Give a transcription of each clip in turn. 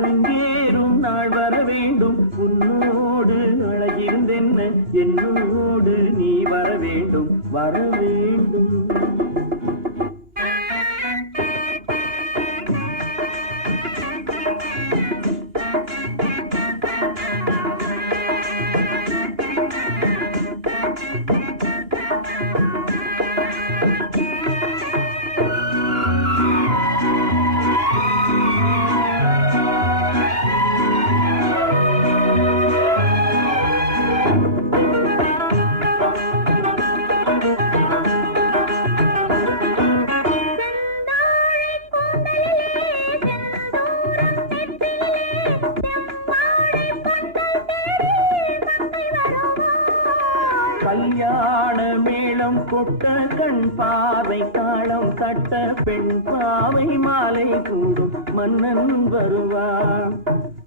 அரங்கேறும் நாள் வர வேண்டும். உன்னோடு அழகிருந்தென்ன, என்னோடு நீ வர வேண்டும், வர வேண்டும். கல்யாண மேளம் கொட்ட கண் பாவை தாளம் தட்ட பெண் பாவை மாலை கூடும் மன்னன் வருவான்.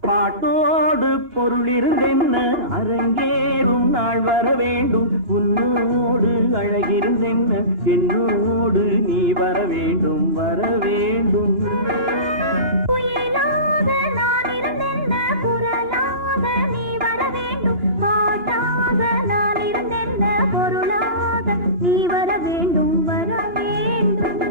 பாட்டோடு பொருள் இருந்தென்ன, அரங்கேறும் நாள் வர வேண்டும். உன்னோடு அழகிருந்தென்ன, என்னோடு நீ வர வேண்டும், வர வேண்டும். நீ வர வேண்டும், வர வேண்டும்.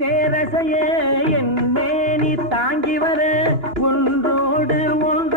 தேரசையே என் மேனி தாங்கி வர, ஒன்றோடு ஒன்று